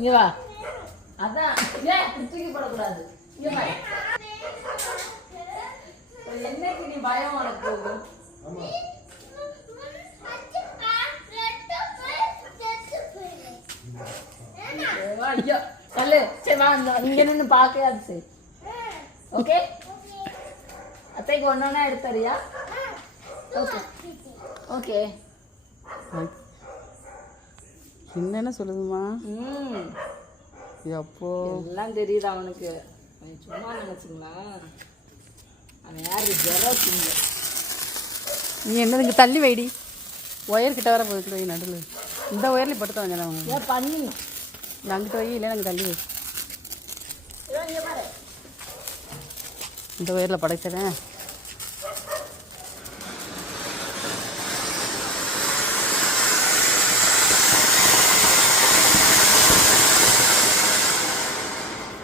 இங்க வா. அதான் தூக்கி போடக்கூடாது. இங்க வா. என்னைக்கு நீ பயம் உனக்கு போகும்? ஐயோ சொல்லு. சரி வா, இங்க நின்று பார்க்க அது சரி. ஓகே, அத்தைக்கு ஒன்னொன்னா எடுத்தறியா? Okay okay. என்னென்ன சொல்லுதுமா? எப்போ எல்லாம் தெரியுது அவனுக்கு. சும்மா நினைச்சிங்களா? அவன் யாரு? ஜெராக்ஸ். நீ என்னது இங்கே தள்ளி வைடி. ஒயர் கிட்ட வர போயிட்டு வை நடுவில். இந்த ஒயர்லேயும் பட்டு தான் அவங்க ஏன் பண்ணி அங்கிட்ட வை. இல்லை நாங்கள் தள்ளி வை. இந்த ஒயரில் படைச்சிடறேன்.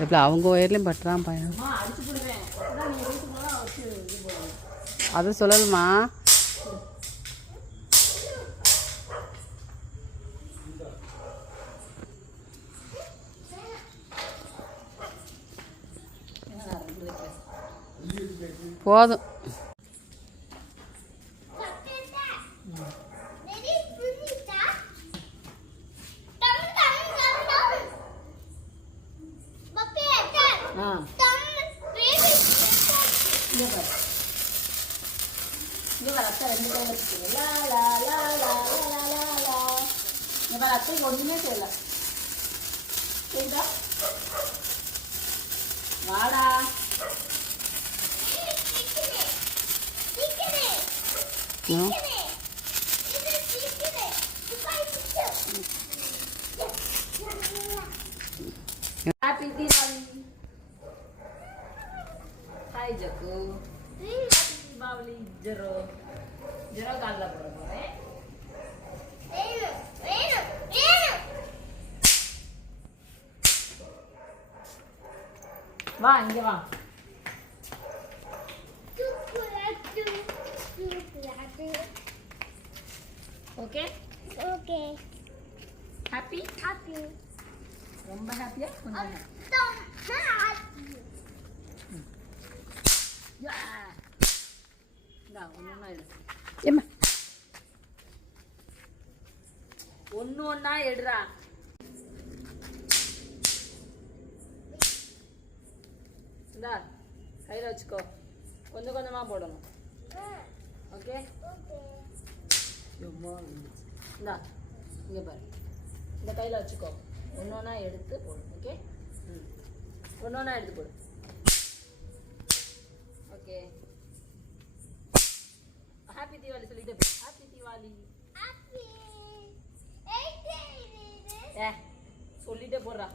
எப்படி அவங்க ஒயர்லேயும் பட்டுறான் பையன். அது சொல்லலுமா? போதும். ஒண்ணுமே செய்யல. வாடா. Happy Diwali. Hi Jaku. Happy Diwali. Jero கால்ல போட போறேன். வா இங்க வா. Okay okay. Happy happy. ரொம்ப ஹாப்பியா? கொஞ்சம் ஒன்னு ஒன்னா எடுறா. இந்தா கையில் வச்சுக்கோ. கொஞ்சம் கொஞ்சமா போடணும். ஓகே. இந்தா இங்கே பாரு. இந்த கையில் வச்சுக்கோ. ஒன்று ஒன்றா எடுத்து போடு. ஓகே. ஒன்று ஒன்றா எடுத்து போடு. ஓகே. ஹாப்பி தீபாவளி சொல்லிட்டு போ. ஹாப்பி தீபாவளி. ஏ சொல்லிட்டே போடுறா.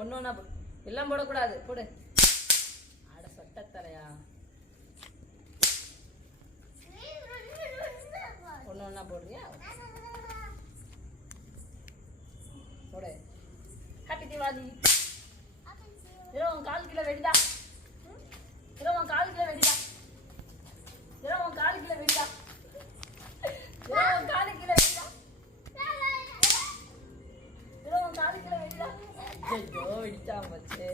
ஒன்று ஒன்றா போடு. எல்லாம் போடக்கூடாது. போடு. ஆட சொட்ட தரையா. ஒன்று ஒன்றா போடுறியா? போடு. ஹாப்பி தீபாவளி. உன் கால் கிலோ வெடிதா. உன் கால் கிலோ வெடிதா. உன் கால் கிலோ வெடிதா. உன் கால் கிலோ வெடிதா. உன் கால் கிலோ வெடிதா. ஐயோ வெடிச்சா போச்சு.